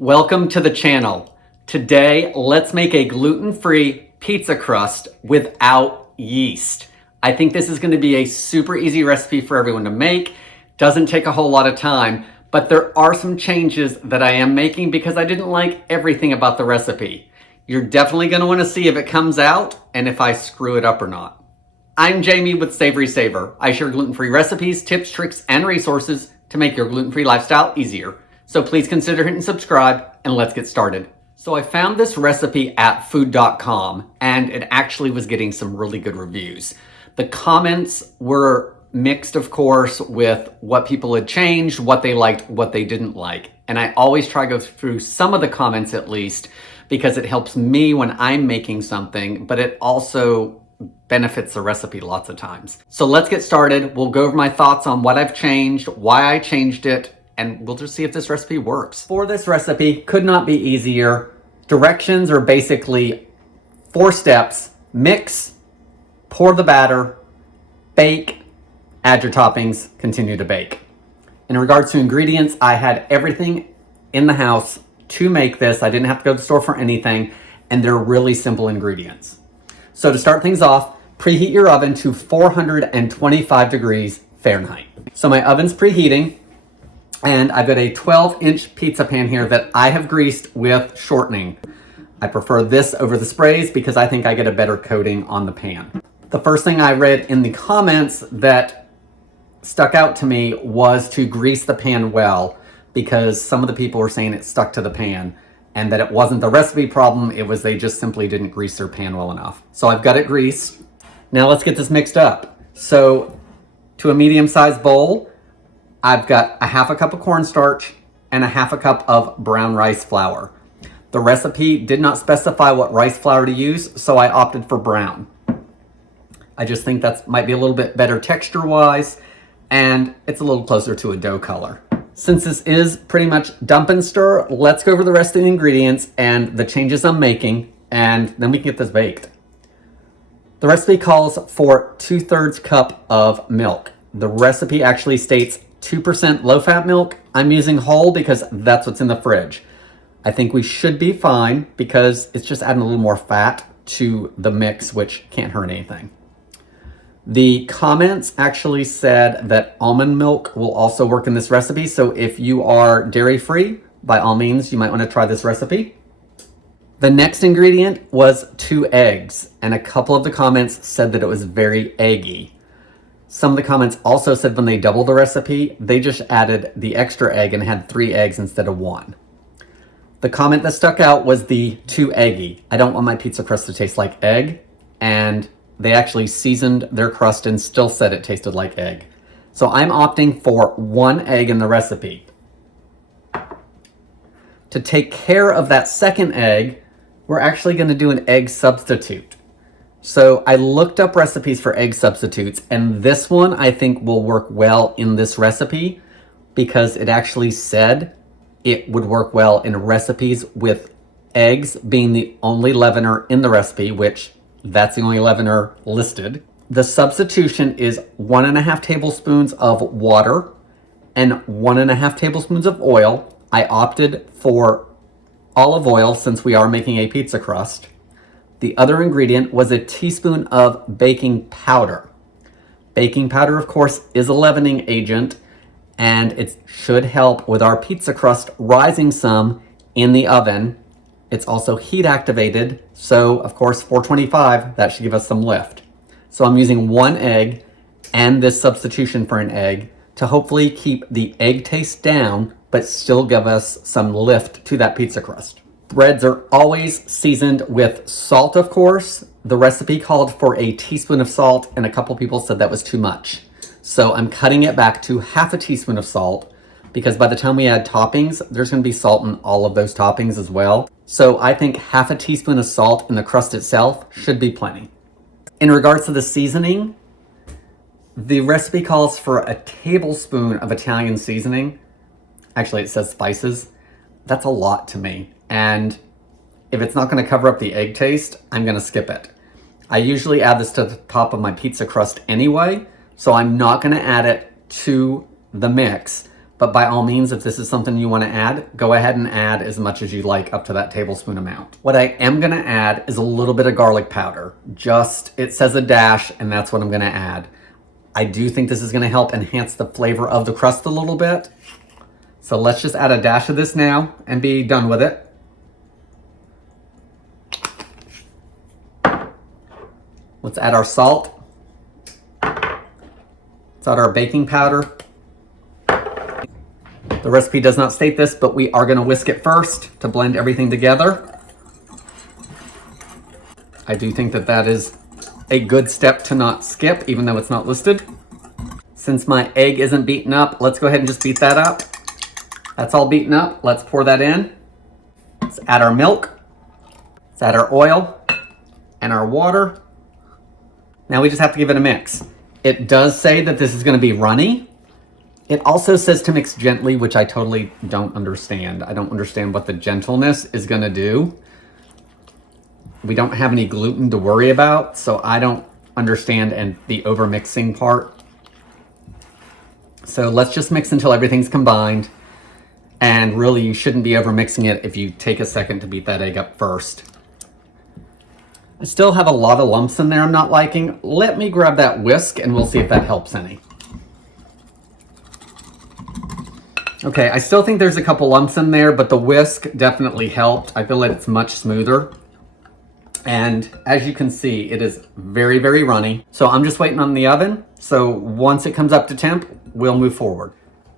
Welcome to the channel. Today, let's make a gluten-free pizza crust without yeast. I think this is going to be a super easy recipe for everyone to make. Doesn't take a whole lot of time, but there are some changes that I am making because I didn't like everything about the recipe. You're definitely going to want to see if it comes out and if I screw it up or not. I'm Jamie with SavorySaver. I share gluten-free recipes, tips, tricks, and resources to make your gluten-free lifestyle easier. So please consider hitting subscribe and let's get started. So I found this recipe at food.com and it actually was getting some really good reviews. The comments were mixed, of course, with what people had changed, what they liked, what they didn't like. And I always try to go through some of the comments at least because it helps me when I'm making something, but it also benefits the recipe lots of times. So let's get started. We'll go over my thoughts on what I've changed, why I changed it, and we'll just see if this recipe works. For this recipe, could not be easier. Directions are basically 4 steps: mix, pour the batter, bake, add your toppings, continue to bake. In regards to ingredients, I had everything in the house to make this. I didn't have to go to the store for anything, and they're really simple ingredients. So to start things off, preheat your oven to 425 degrees Fahrenheit. So my oven's preheating, and I've got a 12-inch pizza pan here that I have greased with shortening. I prefer this over the sprays because I think I get a better coating on the pan. The first thing I read in the comments that stuck out to me was to grease the pan well, because some of the people were saying it stuck to the pan and that it wasn't the recipe problem, it was they just simply didn't grease their pan well enough. So I've got it greased. Now let's get this mixed up. So to a medium-sized bowl, I've got a half a cup of cornstarch and a half a cup of brown rice flour. The recipe did not specify what rice flour to use, so I opted for brown. I just think that might be a little bit better texture-wise, and it's a little closer to a dough color. Since this is pretty much dump and stir, let's go over the rest of the ingredients and the changes I'm making, and then we can get this baked. The recipe calls for 2/3 cup of milk. The recipe actually states 2% low-fat milk. I'm using whole because that's what's in the fridge. I think we should be fine because it's just adding a little more fat to the mix, which can't hurt anything. The comments actually said that almond milk will also work in this recipe, so if you are dairy-free, by all means, you might want to try this recipe. The next ingredient was 2 eggs, and a couple of the comments said that it was very eggy. Some of the comments also said when they doubled the recipe, they just added the extra egg and had 3 eggs instead of 1. The comment that stuck out was the too eggy. I don't want my pizza crust to taste like egg, and they actually seasoned their crust and still said it tasted like egg. So I'm opting for 1 egg in the recipe. To take care of that second egg, we're actually going to do an egg substitute. So I looked up recipes for egg substitutes, and this one I think will work well in this recipe because it actually said it would work well in recipes with eggs being the only leavener in the recipe, which that's the only leavener listed. The substitution is 1.5 tablespoons of water and 1.5 tablespoons of oil. I opted for olive oil since we are making a pizza crust. The other ingredient was a teaspoon of baking powder. Baking powder, of course, is a leavening agent, and it should help with our pizza crust rising some in the oven. It's also heat activated, so of course 425, that should give us some lift. So I'm using 1 egg and this substitution for an egg to hopefully keep the egg taste down, but still give us some lift to that pizza crust. Breads are always seasoned with salt, of course. The recipe called for a teaspoon of salt, and a couple people said that was too much. So I'm cutting it back to half a teaspoon of salt, because by the time we add toppings, there's going to be salt in all of those toppings as well. So I think half a teaspoon of salt in the crust itself should be plenty. In regards to the seasoning, the recipe calls for a tablespoon of Italian seasoning. Actually, it says spices. That's a lot to me. And if it's not going to cover up the egg taste, I'm going to skip it. I usually add this to the top of my pizza crust anyway, so I'm not going to add it to the mix. But by all means, if this is something you want to add, go ahead and add as much as you like up to that tablespoon amount. What I am going to add is a little bit of garlic powder. It says a dash, and that's what I'm going to add. I do think this is going to help enhance the flavor of the crust a little bit. So let's just add a dash of this now and be done with it. Let's add our salt. Let's add our baking powder. The recipe does not state this, but we are going to whisk it first to blend everything together. I do think that that is a good step to not skip, even though it's not listed. Since my egg isn't beaten up, let's go ahead and just beat that up. That's all beaten up. Let's pour that in. Let's add our milk. Let's add our oil and our water. Now we just have to give it a mix. It does say that this is going to be runny. It also says to mix gently, which I totally don't understand. I don't understand what the gentleness is going to do. We don't have any gluten to worry about, so I don't understand the over mixing part. So let's just mix until everything's combined. And really, you shouldn't be over mixing it if you take a second to beat that egg up first. I still have a lot of lumps in there I'm not liking. Let me grab that whisk and we'll see if that helps any. Okay, I still think there's a couple lumps in there, but the whisk definitely helped. I feel like it's much smoother. And as you can see, it is very, very runny. So I'm just waiting on the oven. So once it comes up to temp, we'll move forward.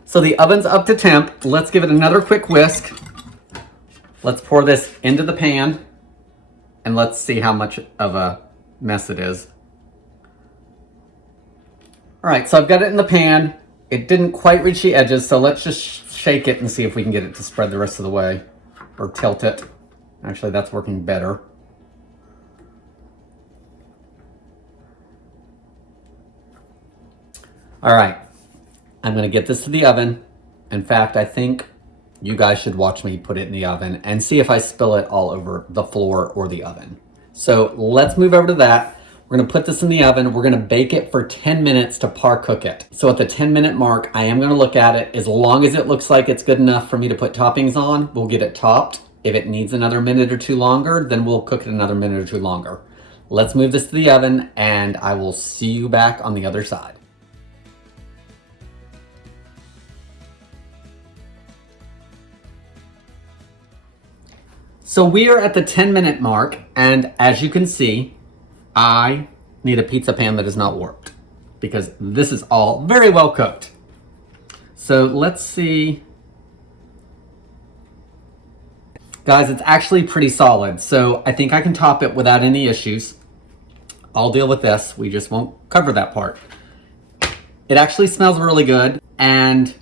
So the oven's up to temp. Let's give it another quick whisk. Let's pour this into the pan and let's see how much of a mess it is. All right, so I've got it in the pan. It didn't quite reach the edges, so let's just shake it and see if we can get it to spread the rest of the way, or tilt it. Actually, that's working better. All right, I'm gonna get this to the oven. In fact, I think you guys should watch me put it in the oven and see if I spill it all over the floor or the oven. So let's move over to that. We're gonna put this in the oven. We're gonna bake it for 10 minutes to par cook it. So at the 10-minute mark, I am gonna look at it. As long as it looks like it's good enough for me to put toppings on, we'll get it topped. If it needs another minute or two longer, then we'll cook it another minute or two longer. Let's move this to the oven and I will see you back on the other side. So we are at the 10-minute mark, and as you can see, I need a pizza pan that is not warped because this is all very well cooked. So let's see. Guys, it's actually pretty solid. So I think I can top it without any issues. I'll deal with this. We just won't cover that part. It actually smells really good. And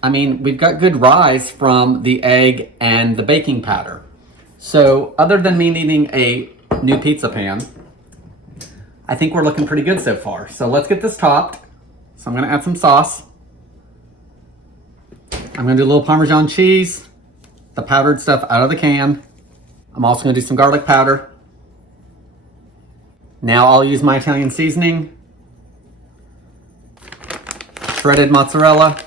I mean, we've got good rise from the egg and the baking powder. So other than me needing a new pizza pan, I think we're looking pretty good so far. So let's get this topped. So I'm gonna add some sauce. I'm gonna do a little Parmesan cheese, the powdered stuff out of the can. I'm also gonna do some garlic powder. Now I'll use my Italian seasoning, shredded mozzarella,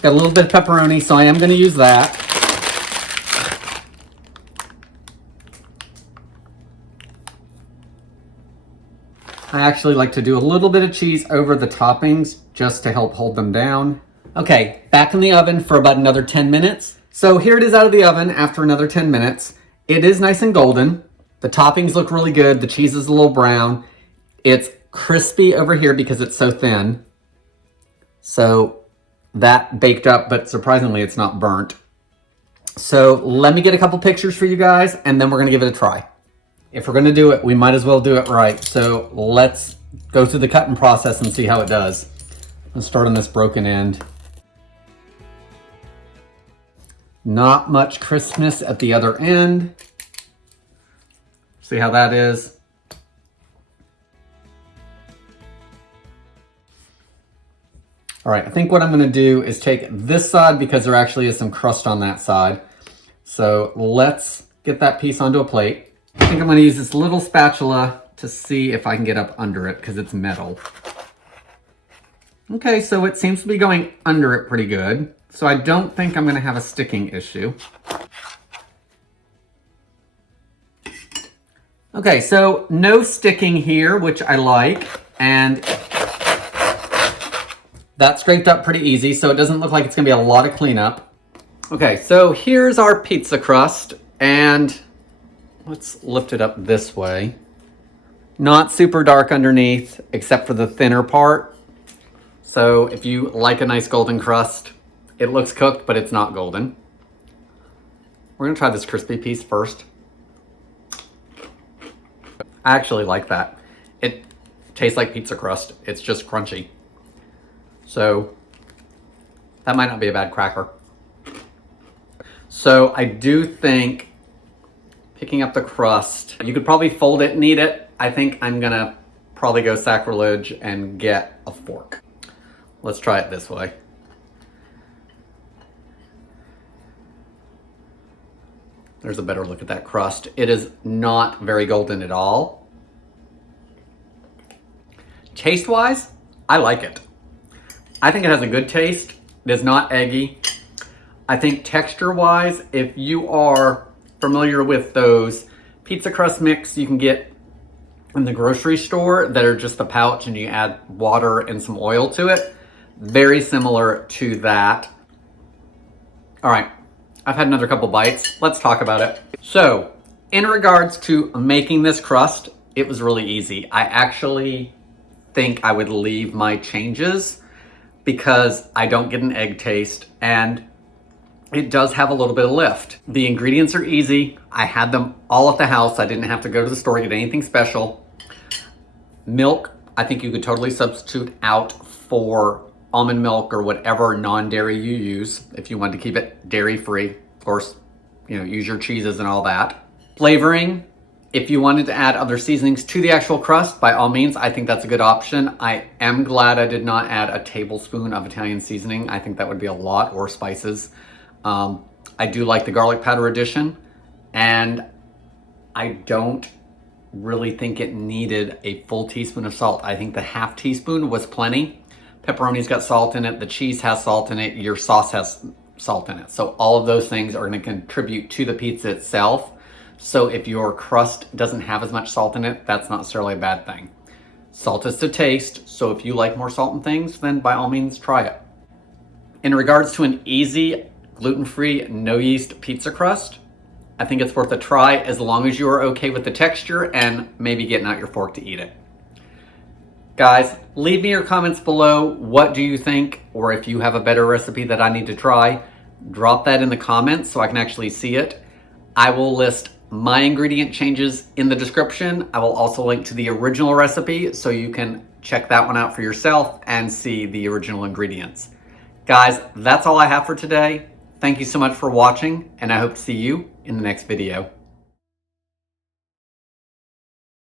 got a little bit of pepperoni, so I am going to use that. I actually like to do a little bit of cheese over the toppings just to help hold them down. Okay, back in the oven for about another 10 minutes. So here it is out of the oven after another 10 minutes. It is nice and golden. The toppings look really good. The cheese is a little brown. It's crispy over here because it's so thin. So that baked up, but surprisingly it's not burnt. So let me get a couple pictures for you guys and then we're gonna give it a try. If we're gonna do it, we might as well do it right. So let's go through the cutting process and see how it does. Let's start on this broken end. Not much crispness at the other end. See how that is? All right, I think what I'm gonna do is take this side because there actually is some crust on that side. So let's get that piece onto a plate. I think I'm gonna use this little spatula to see if I can get up under it because it's metal. Okay, so it seems to be going under it pretty good. So I don't think I'm gonna have a sticking issue. Okay, so no sticking here, which I like, and that scraped up pretty easy, so it doesn't look like it's gonna be a lot of cleanup. Okay, so here's our pizza crust, and let's lift it up this way. Not super dark underneath, except for the thinner part. So if you like a nice golden crust, it looks cooked, but it's not golden. We're gonna try this crispy piece first. I actually like that. It tastes like pizza crust. It's just crunchy. So that might not be a bad cracker. So I do think picking up the crust, you could probably fold it and eat it. I think I'm gonna probably go sacrilege and get a fork. Let's try it this way. There's a better look at that crust. It is not very golden at all. Taste-wise, I like it. I think it has a good taste. It is not eggy. I think texture-wise, if you are familiar with those pizza crust mix you can get in the grocery store that are just the pouch and you add water and some oil to it, very similar to that. All right, I've had another couple bites. Let's talk about it. So, in regards to making this crust, it was really easy. I actually think I would leave my changes because I don't get an egg taste and it does have a little bit of lift. The ingredients are easy. I had them all at the house. I didn't have to go to the store to get anything special. Milk, I think you could totally substitute out for almond milk or whatever non-dairy you use if you want to keep it dairy-free. Of course, use your cheeses and all that. Flavoring, if you wanted to add other seasonings to the actual crust, by all means, I think that's a good option. I am glad I did not add a tablespoon of Italian seasoning. I think that would be a lot, or spices. I do like the garlic powder addition, and I don't really think it needed a full teaspoon of salt. I think the half teaspoon was plenty. Pepperoni's got salt in it, the cheese has salt in it, your sauce has salt in it. So all of those things are gonna contribute to the pizza itself. So if your crust doesn't have as much salt in it, that's not necessarily a bad thing. Salt is to taste, so if you like more salt in things, then by all means try it. In regards to an easy, gluten-free, no yeast pizza crust, I think it's worth a try as long as you are okay with the texture and maybe getting out your fork to eat it. Guys, leave me your comments below. What do you think? Or if you have a better recipe that I need to try, drop that in the comments so I can actually see it. I will list my ingredient changes in the description. I will also link to the original recipe so you can check that one out for yourself and see the original ingredients. Guys, that's all I have for today. Thank you so much for watching, and I hope to see you in the next video.